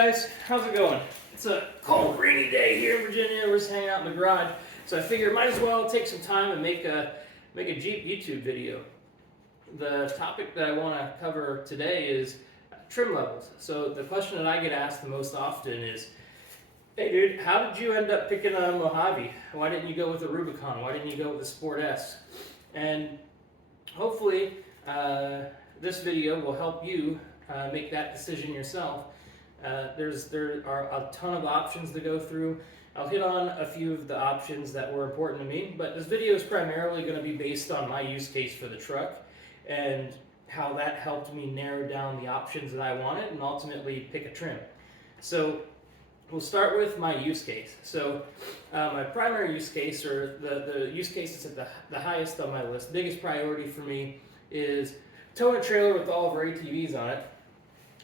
guys, how's it going? It's a cold, rainy day here in Virginia. We're just hanging out in the garage, so I figured might as well take some time and make a Jeep YouTube video. The topic that I want to cover today is trim levels. So the question that I get asked the most often is, "Hey dude, how did you end up picking a Mojave? Why didn't you go with a Rubicon? Why didn't you go with the Sport S?" And hopefully this video will help you make that decision yourself. There are a ton of options to go through. I'll hit on a few of the options that were important to me, but this video is primarily going to be based on my use case for the truck and how that helped me narrow down the options that I wanted and ultimately pick a trim. So we'll start with my use case. So my primary use case, or the use case that's at the highest on my list, biggest priority for me, is towing a trailer with all of our ATVs on it.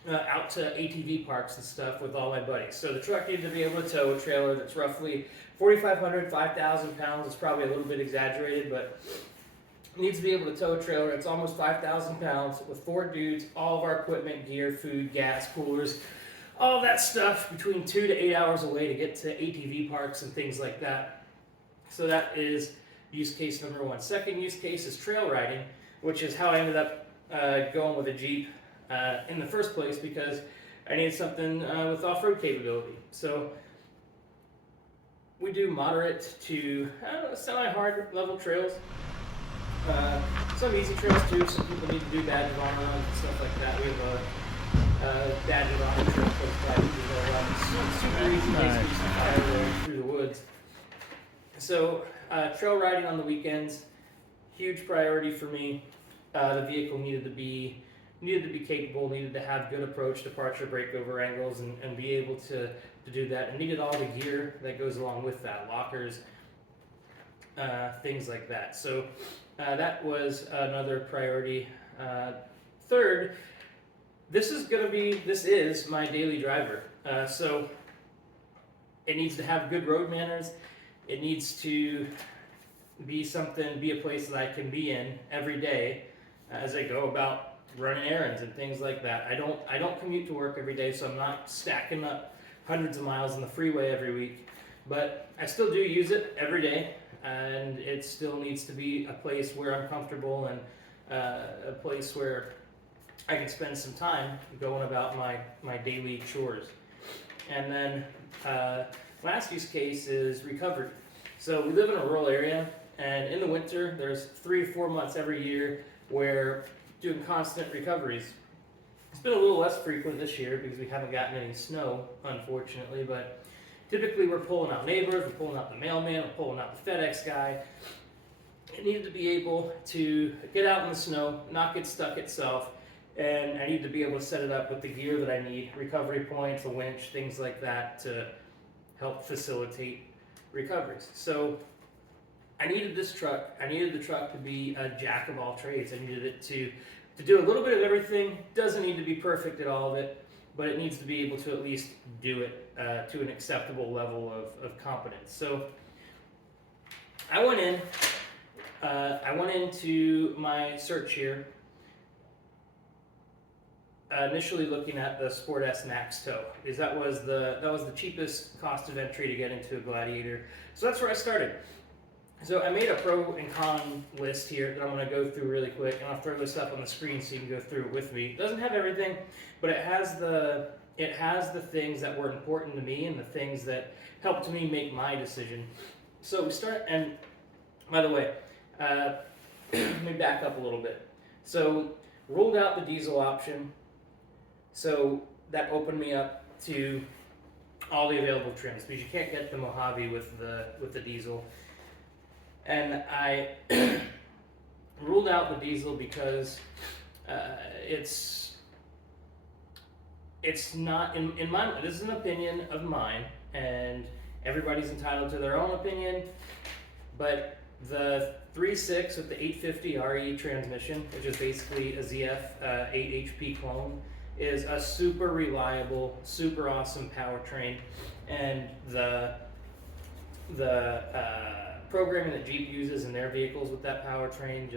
Out to ATV parks and stuff with all my buddies. So the truck needs to be able to tow a trailer that's roughly 4,500, 5,000 pounds. It's probably a little bit exaggerated, but it needs to be able to tow a trailer that's almost 5,000 pounds with 4 dudes, all of our equipment, gear, food, gas, coolers, all that stuff between 2 to 8 hours away to get to ATV parks and things like that. So that is use case number one. Second use case is trail riding, which is how I ended up going with a Jeep in the first place, because I needed something with off-road capability. So we do moderate to semi-hard level trails. Some easy trails too. Some people need to do badge of honor and stuff like that. We have a badge of honor trail close by. We can go around super easy, basically just fire through the woods. So trail riding on the weekends, huge priority for me. The vehicle needed to be capable, needed to have good approach, departure, breakover angles, and be able to do that. And needed all the gear that goes along with that, lockers, things like that. So that was another priority. Third, this is my daily driver. So it needs to have good road manners. It needs to be a place that I can be in every day as I go about running errands and things like that. I don't commute to work every day, so I'm not stacking up hundreds of miles on the freeway every week, but I still do use it every day, and it still needs to be a place where I'm comfortable and a place where I can spend some time going about my daily chores. And then last use case is recovery. So we live in a rural area, and in the winter there's 3 or 4 months every year where doing constant recoveries. It's been a little less frequent this year because we haven't gotten any snow, unfortunately, but typically we're pulling out neighbors, we're pulling out the mailman, we're pulling out the FedEx guy. It needed to be able to get out in the snow, not get stuck itself, and I need to be able to set it up with the gear that I need, recovery points, a winch, things like that, to help facilitate recoveries. So I needed this truck. I needed the truck to be a jack of all trades. I needed it to do a little bit of everything. Doesn't need to be perfect at all of it, but it needs to be able to at least do it to an acceptable level of competence. So I went into my search here, initially looking at the Sport S Max Tow, because that was the cheapest cost of entry to get into a Gladiator. So that's where I started. So I made a pro and con list here that I'm going to go through really quick, and I'll throw this up on the screen so you can go through it with me. It doesn't have everything, but it has the things that were important to me and the things that helped me make my decision. So we start, and by the way, let me back up a little bit. So ruled out the diesel option, so that opened me up to all the available trims, because you can't get the Mojave with the diesel. And I ruled out the diesel because it's not, in my, this is an opinion of mine, and everybody's entitled to their own opinion, but the 3.6 with the 850 RE transmission, which is basically a ZF 8 HP clone, is a super reliable, super awesome powertrain, and the programming that Jeep uses in their vehicles with that powertrain,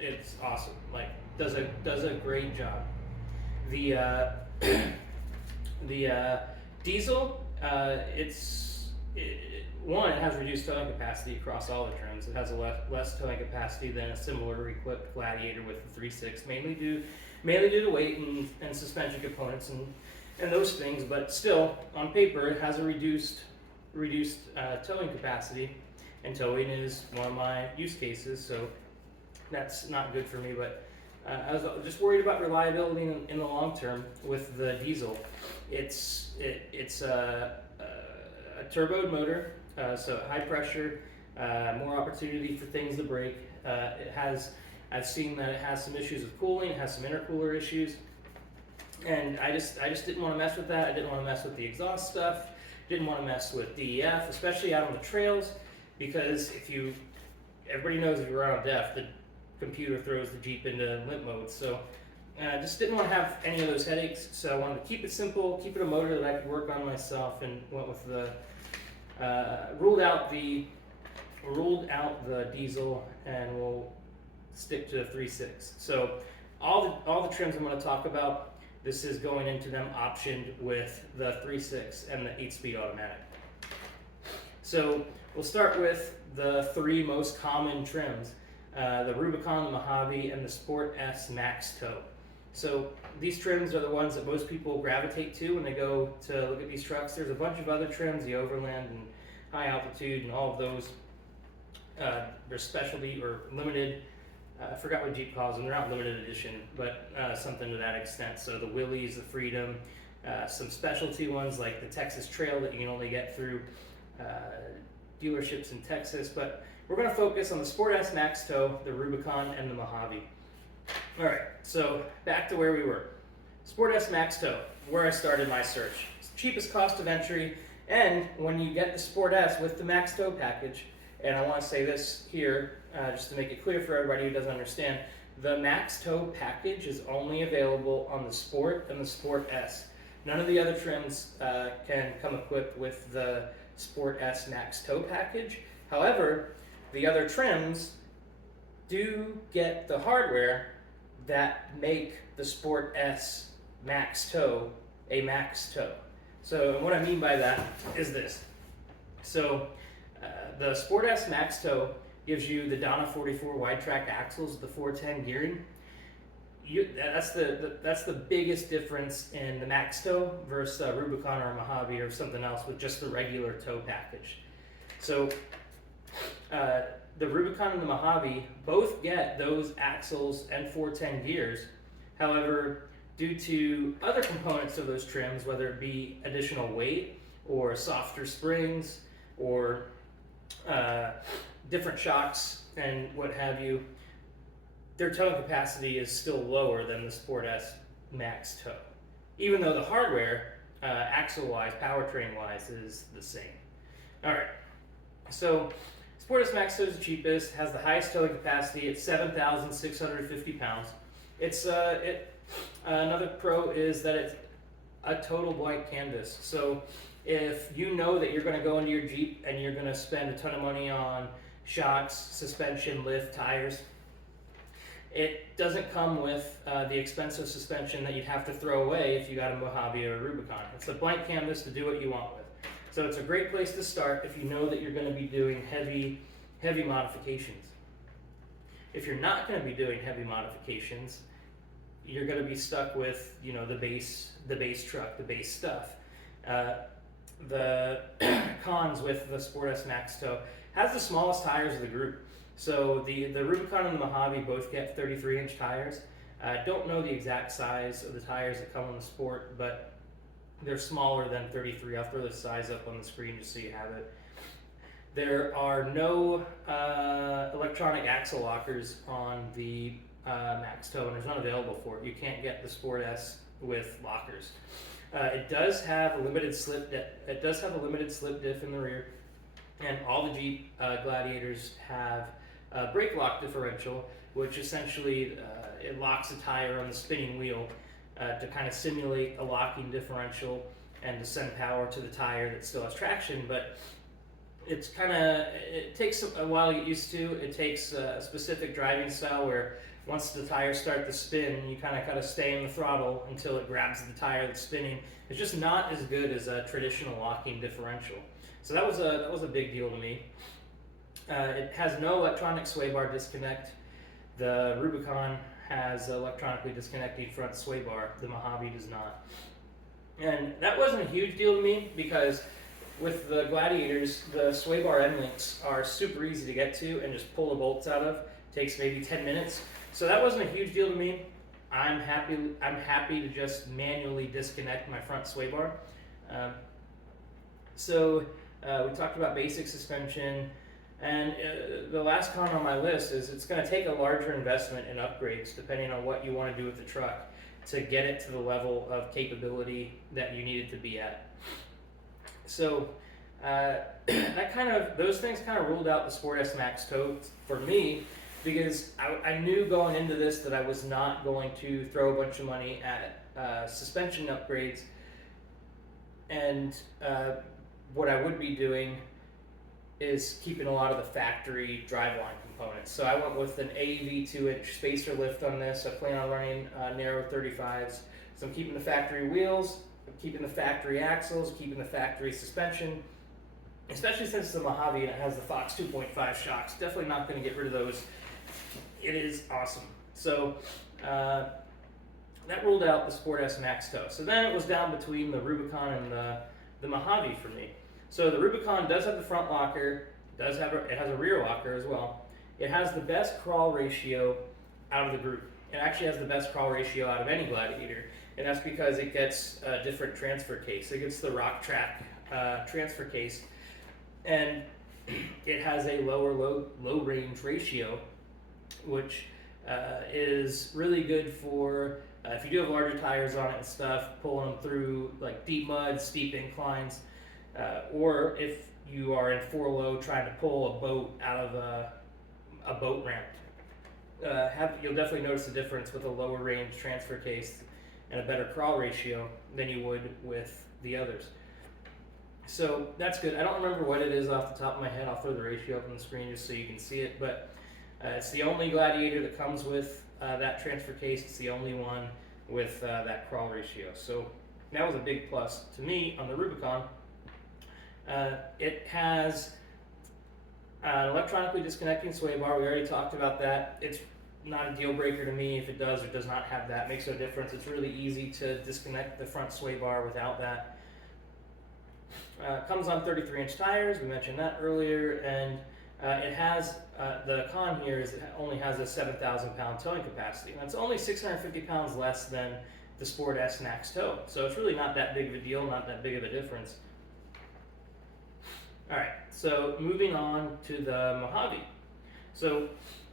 it's awesome. Like, does a great job. The The diesel, it has reduced towing capacity across all the trims. It has a less towing capacity than a similar equipped Gladiator with the 3.6, mainly due to weight and suspension components and those things. But still, on paper, it has a reduced towing capacity, and towing is one of my use cases. So that's not good for me. But I was just worried about reliability in the long term with the diesel. It's a turboed motor, so high pressure, more opportunity for things to break. I've seen that it has some issues with cooling. It has some intercooler issues, and I just didn't want to mess with that. I didn't want to mess with the exhaust stuff. Didn't want to mess with DEF, especially out on the trails, because everybody knows if you're out on DEF, the computer throws the Jeep into limp mode. So I just didn't want to have any of those headaches. So I wanted to keep it simple, keep it a motor that I could work on myself, and went with the ruled out the diesel, and we'll stick to the 3.6. So all the trims I'm going to talk about, this is going into them optioned with the 3.6 and the 8-speed automatic. So we'll start with the three most common trims: the Rubicon, the Mojave, and the Sport S Max Tow. So these trims are the ones that most people gravitate to when they go to look at these trucks. There's a bunch of other trims, the Overland and High Altitude and all of those. They're specialty or limited. I forgot what Jeep calls them. They're not limited edition, but something to that extent. So the Willys, the Freedom, some specialty ones like the Texas Trail that you can only get through dealerships in Texas. But we're going to focus on the Sport S Max Tow, the Rubicon, and the Mojave. All right, so back to where we were. Sport S Max Tow, where I started my search. It's the cheapest cost of entry, and when you get the Sport S with the Max Tow package, and I want to say this here, just to make it clear for everybody who doesn't understand, the Max Tow package is only available on the Sport and the Sport S. None of the other trims can come equipped with the Sport S Max Tow package. However, the other trims do get the hardware that make the Sport S Max Tow a Max Tow. So what I mean by that is this. So the Sport S Max Tow gives you the Donna 44 wide track axles, the 410 gearing. That's the biggest difference in the Max Tow versus Rubicon or Mojave or something else with just the regular tow package. So the Rubicon and the Mojave both get those axles and 410 gears. However, due to other components of those trims, whether it be additional weight or softer springs or different shocks and what have you, their towing capacity is still lower than the Sport S Max Tow, even though the hardware, axle-wise, powertrain-wise, is the same. All right, so Sport S Max Tow is the cheapest, has the highest towing capacity at 7,650 pounds. Another pro is that it's a total blank canvas. So if you know that you're going to go into your Jeep and you're going to spend a ton of money on shocks, suspension, lift, tires, it doesn't come with the expensive suspension that you'd have to throw away if you got a Mojave or a Rubicon. It's a blank canvas to do what you want with. So it's a great place to start if you know that you're going to be doing heavy modifications. If you're not going to be doing heavy modifications, you're going to be stuck with, you know, the base truck, the base stuff. The cons with the Sport S Max Tow has the smallest tires of the group. So the Rubicon and the Mojave both get 33-inch tires. I don't know the exact size of the tires that come on the Sport, but they're smaller than 33. I'll throw the size up on the screen just so you have it. There are no electronic axle lockers on the Max Tow, and there's none available for it. You can't get the Sport S with lockers. It does have a limited slip diff in the rear, and all the Jeep Gladiators have a brake lock differential, which essentially it locks a tire on the spinning wheel to kind of simulate a locking differential and to send power to the tire that still has traction. But it takes a while to get used to. It takes a specific driving style where once the tires start to spin, you kind of got to stay in the throttle until it grabs the tire that's spinning. It's just not as good as a traditional locking differential. So that was a big deal to me. It has no electronic sway bar disconnect. The Rubicon has electronically disconnecting front sway bar. The Mojave does not. And that wasn't a huge deal to me because with the Gladiators, the sway bar end links are super easy to get to and just pull the bolts out of. It takes maybe 10 minutes. So that wasn't a huge deal to me. I'm happy to just manually disconnect my front sway bar. We talked about basic suspension, and the last con on my list is it's going to take a larger investment in upgrades depending on what you want to do with the truck to get it to the level of capability that you need it to be at. So those things kind of ruled out the Sport S Max Tow for me, because I knew going into this that I was not going to throw a bunch of money at suspension upgrades, and what I would be doing is keeping a lot of the factory driveline components. So I went with an AEV 2-inch spacer lift on this. I plan on running narrow 35s. So I'm keeping the factory wheels, I'm keeping the factory axles, keeping the factory suspension, especially since it's a Mojave and it has the Fox 2.5 shocks. Definitely not going to get rid of those. It is awesome. So that ruled out the Sport S Max Tow. So then it was down between the Rubicon and the Mojave for me. So the Rubicon does have the front locker, it has a rear locker as well. It has the best crawl ratio out of the group. It actually has the best crawl ratio out of any Gladiator, and that's because it gets a different transfer case. It gets the Rock Track transfer case, and it has a lower low range ratio, which is really good for if you do have larger tires on it and stuff, pulling them through like deep mud, steep inclines, or if you are in 4-low trying to pull a boat out of a boat ramp. You'll definitely notice a difference with a lower range transfer case and a better crawl ratio than you would with the others. So that's good. I don't remember what it is off the top of my head. I'll throw the ratio up on the screen just so you can see it, but it's the only Gladiator that comes with that transfer case. It's the only one with that crawl ratio. So that was a big plus to me on the Rubicon. It has an electronically disconnecting sway bar. We already talked about that. It's not a deal breaker to me if it does or does not have that. It makes no difference. It's really easy to disconnect the front sway bar without that. Comes on 33-inch tires. We mentioned that earlier, and it has the con here is it only has a 7,000-pound towing capacity. That's only 650 pounds less than the Sport S Max Tow. So it's really not that big of a deal, not that big of a difference. All right, so moving on to the Mojave. So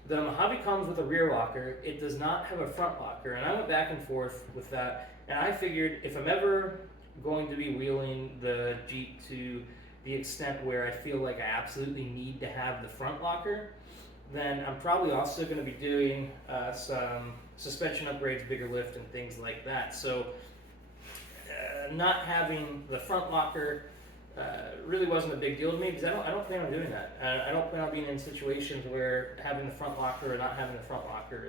the Mojave comes with a rear locker. It does not have a front locker, and I went back and forth with that, and I figured if I'm ever going to be wheeling the Jeep to the extent where I feel like I absolutely need to have the front locker, then I'm probably also going to be doing some suspension upgrades, bigger lift, and things like that. So not having the front locker really wasn't a big deal to me because I don't plan on doing that. I don't plan on being in situations where having the front locker or not having the front locker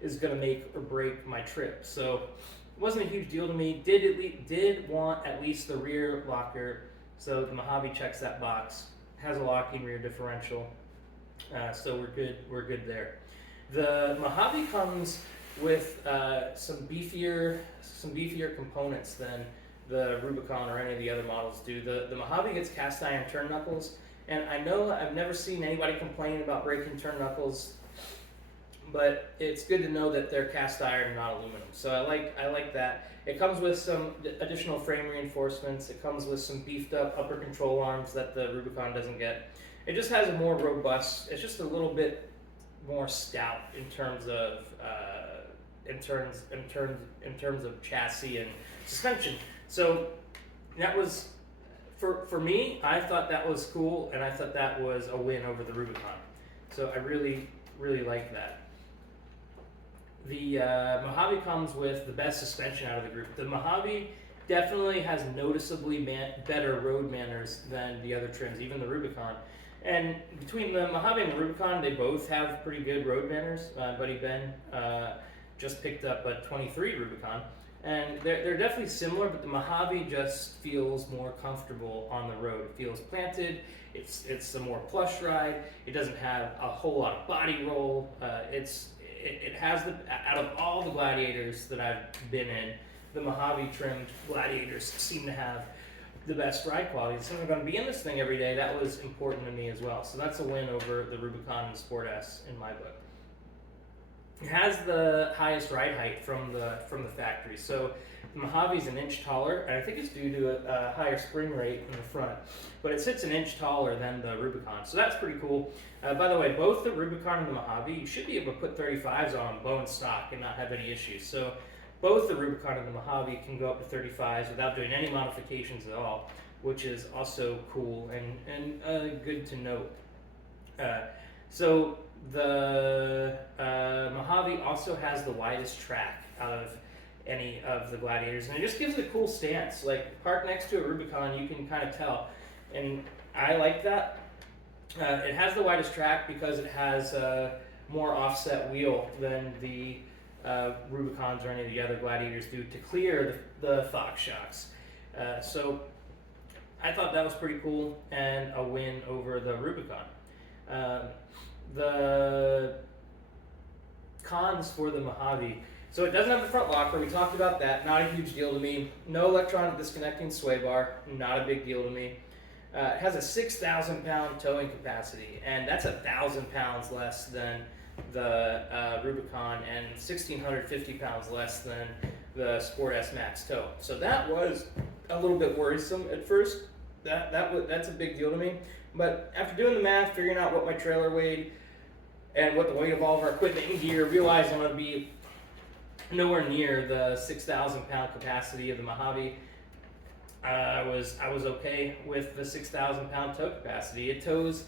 is going to make or break my trip. So it wasn't a huge deal to me. Did want at least the rear locker, so the Mojave checks that box. Has a locking rear differential, so we're good there. The Mojave comes with some beefier components than the Rubicon or any of the other models do. The Mojave gets cast iron turn knuckles, and I know I've never seen anybody complain about breaking turn knuckles, but it's good to know that they're cast iron and not aluminum. So I like that. It comes with some additional frame reinforcements. It comes with some beefed up upper control arms that the Rubicon doesn't get. It just has a more robust. It's just a little bit more stout in terms of chassis and suspension. So that was, for me, I thought that was cool, and I thought that was a win over the Rubicon. So I really, really like that. The Mojave comes with the best suspension out of the group. The Mojave definitely has noticeably better road manners than the other trims, even the Rubicon. And between the Mojave and the Rubicon, they both have pretty good road manners. My buddy Ben just picked up a 23 Rubicon, and they're definitely similar, but the Mojave just feels more comfortable on the road. It feels planted. It's a more plush ride. It doesn't have a whole lot of body roll. It has out of all the Gladiators that I've been in, the Mojave trimmed Gladiators seem to have the best ride quality. Since I'm going to be in this thing every day, that was important to me as well. So that's a win over the Rubicon and Sport S in my book. It has the highest ride height from the factory. So the Mojave's an inch taller, and I think it's due to a higher spring rate in the front. But it sits an inch taller than the Rubicon, so that's pretty cool. By the way, both the Rubicon and the Mojave, you should be able to put 35s on bone stock and not have any issues. So both the Rubicon and the Mojave can go up to 35s without doing any modifications at all, which is also cool and good to note. So the Mojave also has the widest track out of any of the Gladiators, and it just gives it a cool stance. Like, park next to a Rubicon, you can kind of tell, and I like that. It has the widest track because it has a more offset wheel than the Rubicons or any of the other Gladiators do to clear the Fox shocks. So I thought that was pretty cool and a win over the Rubicon. The cons for the Mojave. So it doesn't have the front locker. We talked about that. Not a huge deal to me. No electronic disconnecting sway bar. Not a big deal to me. It has a 6,000 pound towing capacity, and that's 1,000 pounds less than the Rubicon and 1,650 pounds less than the Sport S Max tow. So that was a little bit worrisome at first. That's a big deal to me. But after doing the math, figuring out what my trailer weighed and what the weight of all of our equipment and gear, realized I'm going to be nowhere near the 6,000 pound capacity of the Mojave. I was okay with the 6,000 pound tow capacity. It tows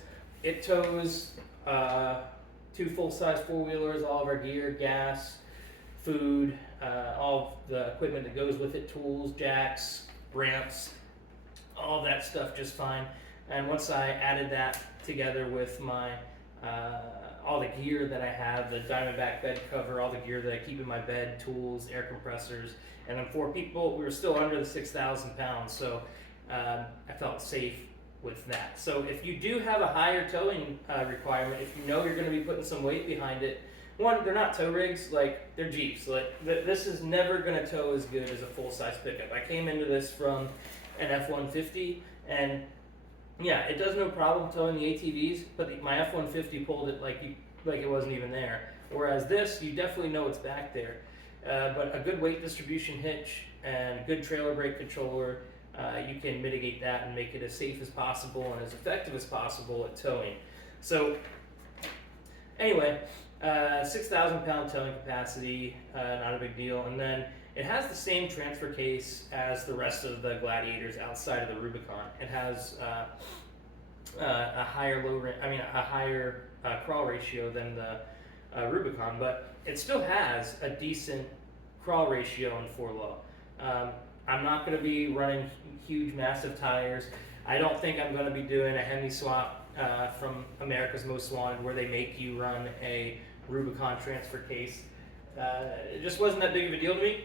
2 full-size four-wheelers, all of our gear, gas, food, all of the equipment that goes with it, tools, jacks, ramps, all that stuff just fine. And once I added that together with my all the gear that I have, the Diamondback bed cover, all the gear that I keep in my bed, tools, air compressors, and then 4 people, we were still under the 6,000 pounds, so I felt safe with that. So if you do have a higher towing requirement, if you know you're going to be putting some weight behind it, one, they're not tow rigs, like, they're Jeeps. Like, this is never going to tow as good as a full-size pickup. I came into this from an F-150, and yeah, it does no problem towing the ATVs, but my F-150 pulled it like it wasn't even there. Whereas this, you definitely know it's back there. But a good weight distribution hitch and good trailer brake controller, you can mitigate that and make it as safe as possible and as effective as possible at towing. So anyway, 6,000 pound towing capacity, not a big deal. And then it has the same transfer case as the rest of the Gladiators outside of the Rubicon. It has a higher crawl ratio than the Rubicon, but it still has a decent crawl ratio in 4-low. I'm not going to be running huge, massive tires. I don't think I'm going to be doing a Hemi swap from America's Most Wanted where they make you run a Rubicon transfer case. It just wasn't that big of a deal to me.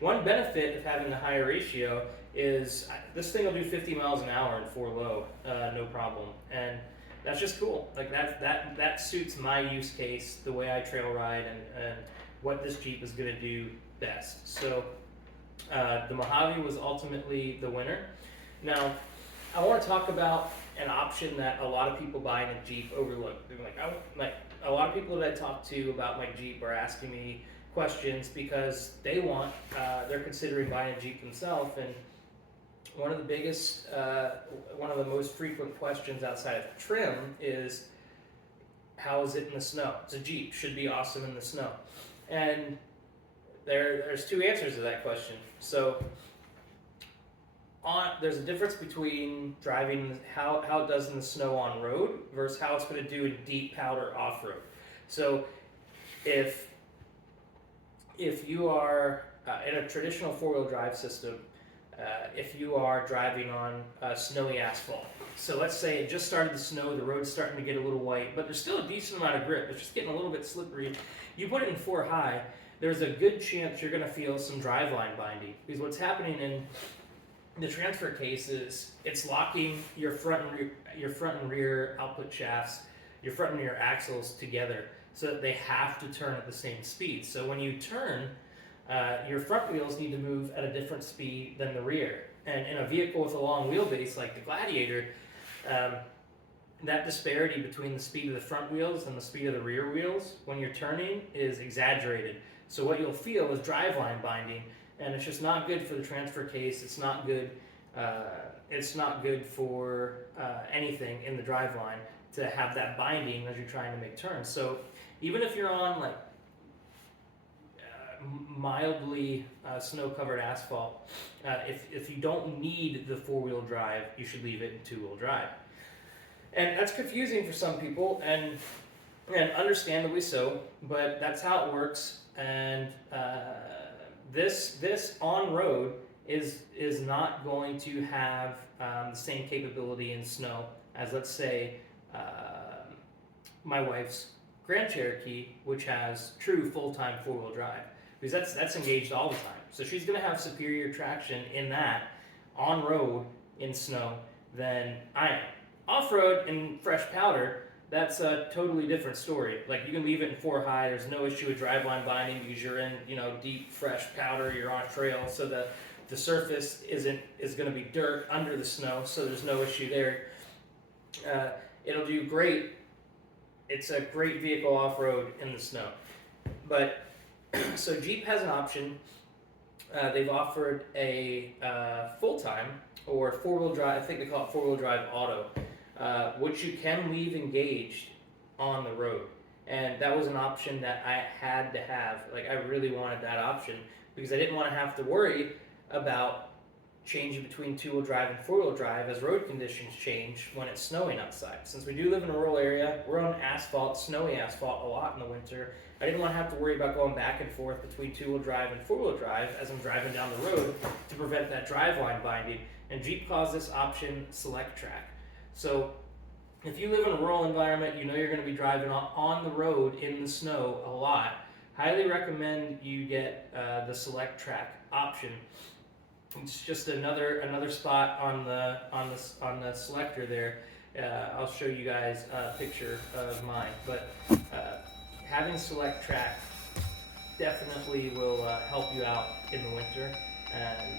One benefit of having the higher ratio is this thing will do 50 miles an hour in 4-low, no problem. And that's just cool. Like that suits my use case, the way I trail ride, and what this Jeep is going to do best. So the Mojave was ultimately the winner. Now, I want to talk about an option that a lot of people buying a Jeep overlook. They're like, a lot of people that I talk to about my Jeep are asking me questions because they're considering buying a Jeep themselves, and one of the most frequent questions outside of trim is, how is it in the snow? It's a Jeep, should be awesome in the snow. And there's 2 answers to that question. So there's a difference between driving how it does in the snow on road versus how it's going to do in deep powder off-road. So if you are in a traditional 4-wheel drive system, if you are driving on snowy asphalt, So let's say it just started to snow, the road's starting to get a little white, but there's still a decent amount of grip. It's just getting a little bit slippery. You put it in 4 high, there's a good chance you're going to feel some driveline binding, because what's happening in the transfer case is it's locking your front and rear output shafts, your front and rear axles together, so that they have to turn at the same speed. So when you turn, your front wheels need to move at a different speed than the rear. And in a vehicle with a long wheelbase like the Gladiator, that disparity between the speed of the front wheels and the speed of the rear wheels when you're turning is exaggerated. So what you'll feel is driveline binding, and it's just not good for the transfer case. It's not good. It's not good for anything in the driveline to have that binding as you're trying to make turns. So even if you're on like mildly snow-covered asphalt, if you don't need the 4-wheel drive, you should leave it in 2-wheel drive. And that's confusing for some people, and understandably so, but that's how it works. And this on-road is not going to have the same capability in snow as, let's say, my wife's Grand Cherokee, which has true full-time 4-wheel drive, because that's engaged all the time. So she's going to have superior traction in that on-road in snow than I am. Off-road in fresh powder, that's a totally different story. Like, you can leave it in 4 high, there's no issue with driveline binding because you're in, deep fresh powder, you're on a trail, so the surface is going to be dirt under the snow, so there's no issue there. It'll do great. It's a great vehicle off-road in the snow. But so Jeep has an option. They've offered a full-time or 4-wheel drive, I think they call it 4-wheel drive auto, which you can leave engaged on the road. And that was an option that I had to have. Like, I really wanted that option because I didn't want to have to worry about changing between 2-wheel drive and 4-wheel drive as road conditions change when it's snowing outside. Since we do live in a rural area, we're on asphalt, snowy asphalt a lot in the winter. I didn't want to have to worry about going back and forth between 2-wheel drive and 4-wheel drive as I'm driving down the road to prevent that driveline binding. And Jeep calls this option Select Track. So if you live in a rural environment, you know you're going to be driving on the road in the snow a lot, highly recommend you get the Select Track option. It's just another spot on the selector there. I'll show you guys a picture of mine, but having Select Track definitely will help you out in the winter, and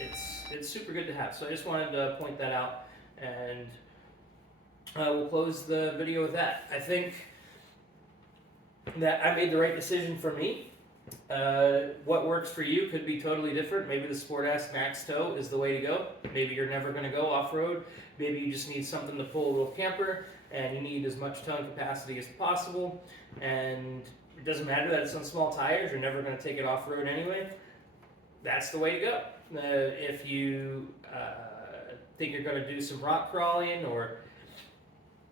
it's super good to have. So I just wanted to point that out, and we'll close the video with that. I think that I made the right decision for me. What works for you could be totally different. Maybe the Sport S Max Tow is the way to go. Maybe you're never going to go off-road. Maybe you just need something to pull a little camper and you need as much towing capacity as possible. And it doesn't matter that it's on small tires. You're never going to take it off-road anyway. That's the way to go. If you think you're going to do some rock crawling, or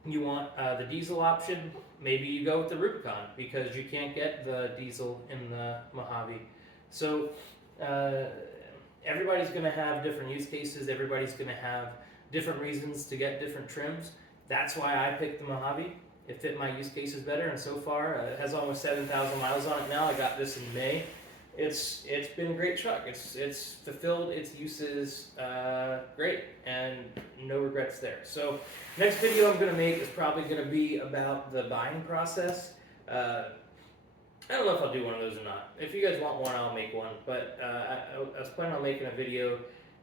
you want the diesel option, maybe you go with the Rubicon because you can't get the diesel in the Mojave. So everybody's going to have different use cases. Everybody's going to have different reasons to get different trims. That's why I picked the Mojave. It fit my use cases better, and so far it has almost 7,000 miles on it now. I got this in May. It's been a great truck. It's fulfilled its uses great, and no regrets there. So next video I'm going to make is probably going to be about the buying process. I don't know if I'll do one of those or not. If you guys want one, I'll make one. But I was planning on making a video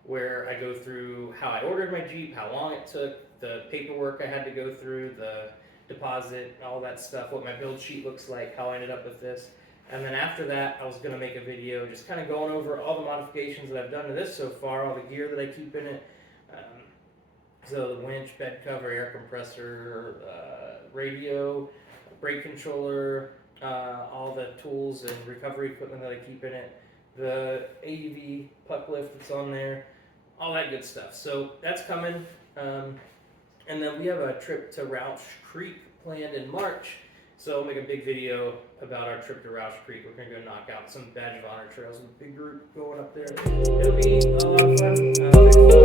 where I go through how I ordered my Jeep, how long it took, the paperwork I had to go through, the deposit, all that stuff, what my build sheet looks like, how I ended up with this. And then after that, I was going to make a video just kind of going over all the modifications that I've done to this so far, all the gear that I keep in it. So the winch, bed cover, air compressor, radio, brake controller, all the tools and recovery equipment that I keep in it, the AEV puck lift that's on there, all that good stuff. So that's coming. And then we have a trip to Rausch Creek planned in March. So I'll make a big video about our trip to Rausch Creek. We're going to go knock out some Badge of Honor trails with a big group going up there. It'll be a lot of fun.